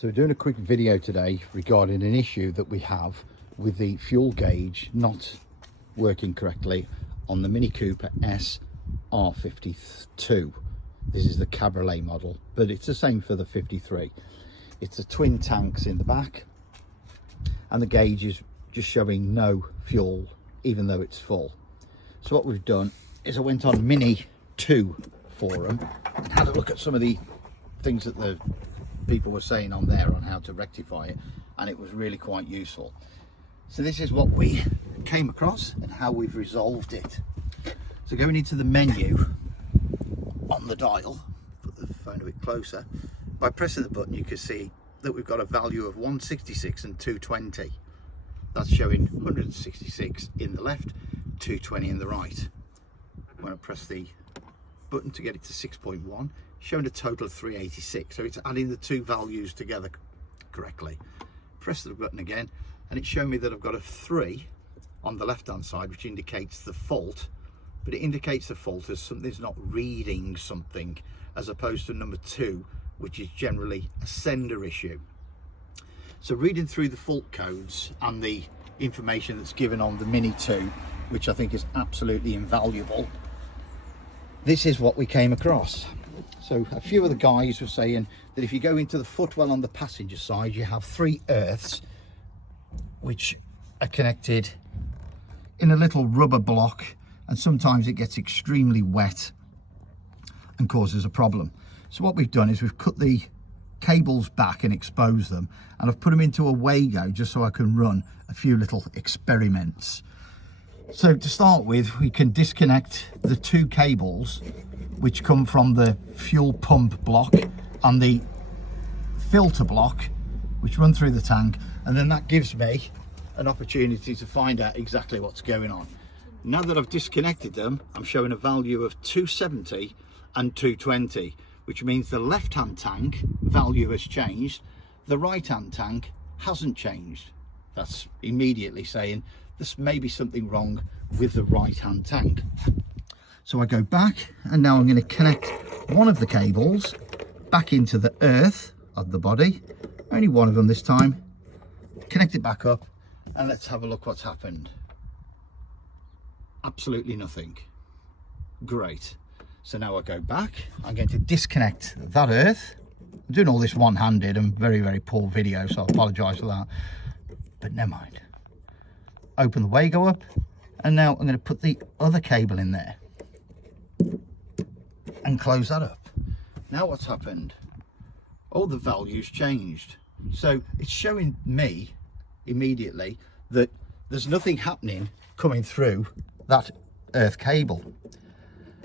So we're doing a quick video today regarding an issue that we have with the fuel gauge not working correctly on the Mini Cooper S R52. This is the Cabriolet model, but it's the same for the 53. It's the twin tanks in the back and the gauge is just showing no fuel even though it's full. So what we've done is I went on Mini 2 forum and had a look at some of the things that the people were saying on there on how to rectify it, and it was really quite useful. So this is what we came across and how we've resolved it. So going into the menu on the dial, put the phone a bit closer, by pressing the button you can see that we've got a value of 166 and 220. That's showing 166 in the left, 220 in the right. When I press the button to get it to 6.1, showing a total of 386, so it's adding the two values together correctly. Press the button again and it's showing me that I've got a 3 on the left hand side, which indicates the fault, but it indicates the fault as something's not reading something, as opposed to number 2, which is generally a sender issue. So reading through the fault codes and the information that's given on the Mini 2, which I think is absolutely invaluable, this is what we came across. So a few of the guys were saying that if you go into the footwell on the passenger side, you have 3 earths which are connected in a little rubber block, and sometimes it gets extremely wet and causes a problem. So what we've done is we've cut the cables back and exposed them, and I've put them into a Wago just so I can run a few little experiments. So to start with, we can disconnect the 2 cables which come from the fuel pump block and the filter block which run through the tank, and then that gives me an opportunity to find out exactly what's going on. Now that I've disconnected them, I'm showing a value of 270 and 220, which means the left hand tank value has changed, the right hand tank hasn't changed. That's immediately saying there's maybe something wrong with the right hand tank. So I go back and now I'm going to connect one of the cables back into the earth of the body, only one of them this time, connect it back up, and let's have a look what's happened. Absolutely nothing. Great. So now I go back, I'm going to disconnect that earth. I'm doing all this one-handed and very poor video, so I apologise for that, but never mind. Open the Wago up, and now I'm going to put the other cable in there and close that up. Now what's happened? All the values changed, so it's showing me immediately that there's nothing happening coming through that earth cable.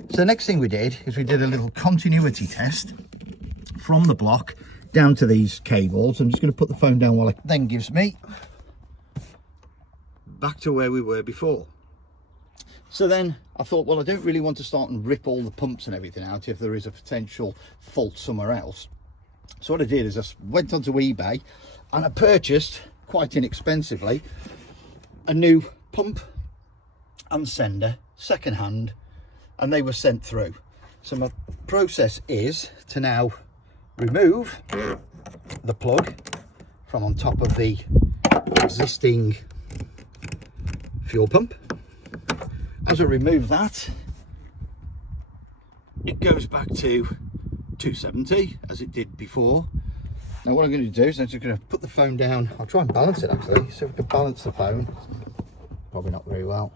So the next thing we did is we did a little continuity test from the block down to these cables. I'm just going to put the phone down while it then gives me back to where we were before. So then I thought, well, I don't really want to start and rip all the pumps and everything out if there is a potential fault somewhere else. So what I did is I went onto eBay and I purchased, quite inexpensively, a new pump and sender second hand, and they were sent through. So my process is to now remove the plug from on top of the existing fuel pump. As I remove that, it goes back to 270 as it did before. Now what I'm going to do is I'm just going to put the phone down. I'll try and balance it actually, so we can balance the phone. Probably not very well.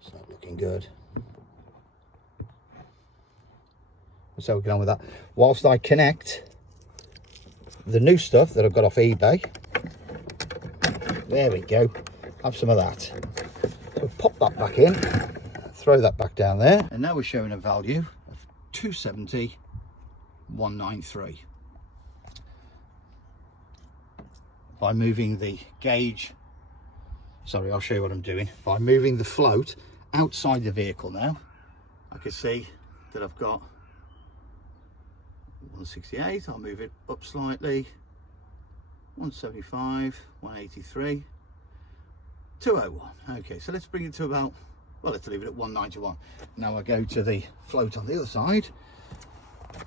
It's not looking good. So we'll get on with that whilst I connect the new stuff that I've got off eBay. There we go. Have some of that. So pop that back in, throw that back down there, and now we're showing a value of 270 193. By moving the gauge, sorry, I'll show you what I'm doing. By moving the float outside the vehicle now, I can see that I've got 168. I'll move it up slightly. 175, 183, 201. Okay, so let's bring it to about, well, let's leave it at 191. Now I go to the float on the other side.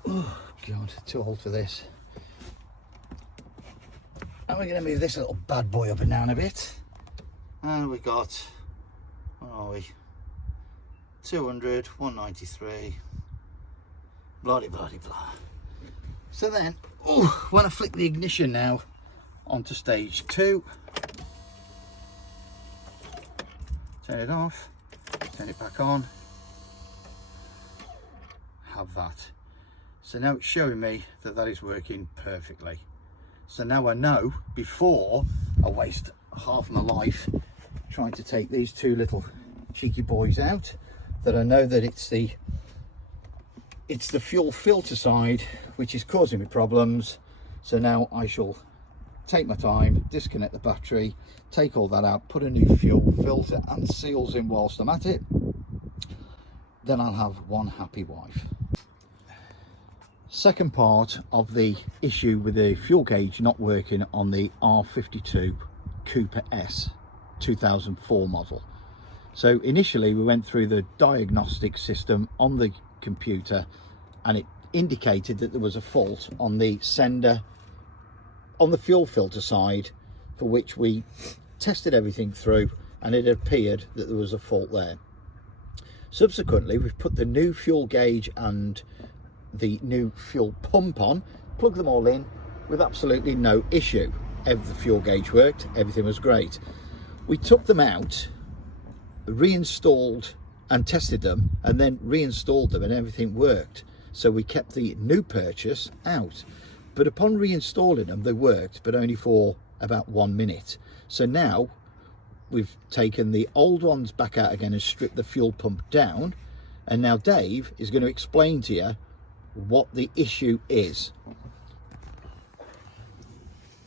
Oh God, too old for this. And we're going to move this little bad boy up and down a bit. And we got, where are we? 200, 193, blah de blah de blah. So then, when I flick the ignition now onto stage 2, turn it off, turn it back on, have that. So now it's showing me that that is working perfectly. So now I know, before I waste half my life trying to take these two little cheeky boys out, that I know that it's the fuel filter side which is causing me problems. So now I shall take my time, disconnect the battery, take all that out, put a new fuel filter and seals in whilst I'm at it. Then I'll have one happy wife. Second part of the issue with the fuel gauge not working on the R52 Cooper S 2004 model. So initially we went through the diagnostic system on the computer and it indicated that there was a fault on the sender on the fuel filter side, for which we tested everything through and it appeared that there was a fault there. Subsequently, we've put the new fuel gauge and the new fuel pump on, plugged them all in with absolutely no issue. The fuel gauge worked, everything was great. We took them out, reinstalled and tested them, and then reinstalled them and everything worked. So we kept the new purchase out. But upon reinstalling them, they worked, but only for about 1 minute. So now we've taken the old ones back out again and stripped the fuel pump down. And now Dave is going to explain to you what the issue is.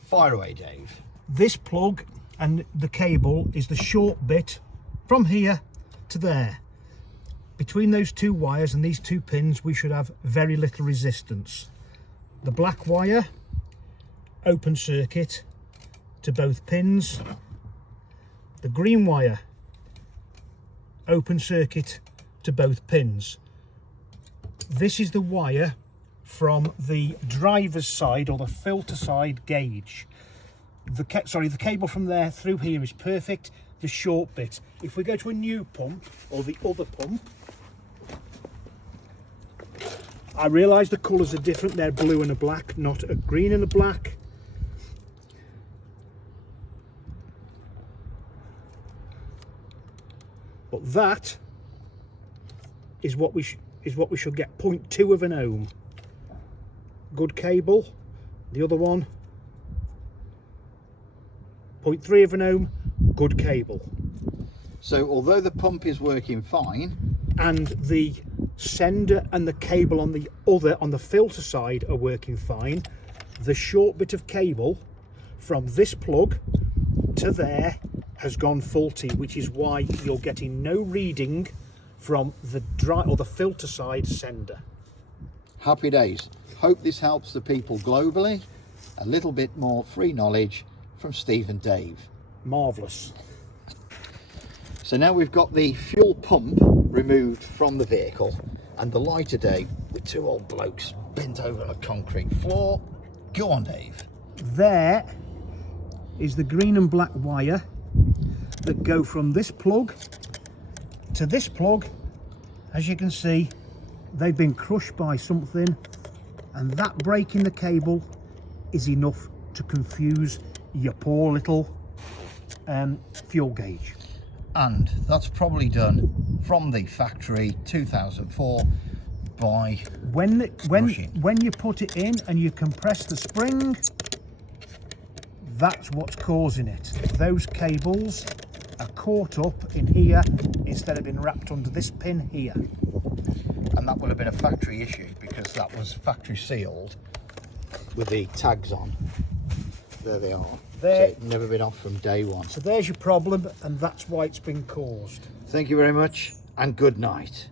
Fire away, Dave. This plug and the cable is the short bit from here to there. Between those two wires and these two pins, we should have very little resistance. The black wire, open circuit to both pins. The green wire, open circuit to both pins. This is the wire from the driver's side or the filter side gauge. The cable from there through here is perfect. The short bit. If we go to a new pump or the other pump, I realise the colours are different. They're blue and a black, not a green and a black. But that is what we should get. 0.2 of an ohm. Good cable. The other one, 0.3 of an ohm. Good cable. So although the pump is working fine and the sender and the cable on the filter side are working fine, the short bit of cable from this plug to there has gone faulty, which is why you're getting no reading from the the filter side sender. Happy days. Hope this helps the people globally. A little bit more free knowledge from Steve and Dave. Marvellous. So now we've got the fuel pump removed from the vehicle and the light of day with two old blokes bent over a concrete floor. Go on, Dave. There is the green and black wire that go from this plug to this plug. As you can see, they've been crushed by something, and that break in the cable is enough to confuse your poor little fuel gauge. And that's probably done from the factory 2004 by when you put it in and you compress the spring, that's what's causing it. Those cables are caught up in here instead of being wrapped under this pin here. And that would have been a factory issue because that was factory sealed with the tags on. There they are. There. So never been off from day one. So there's your problem, and that's why it's been caused. Thank you very much and good night.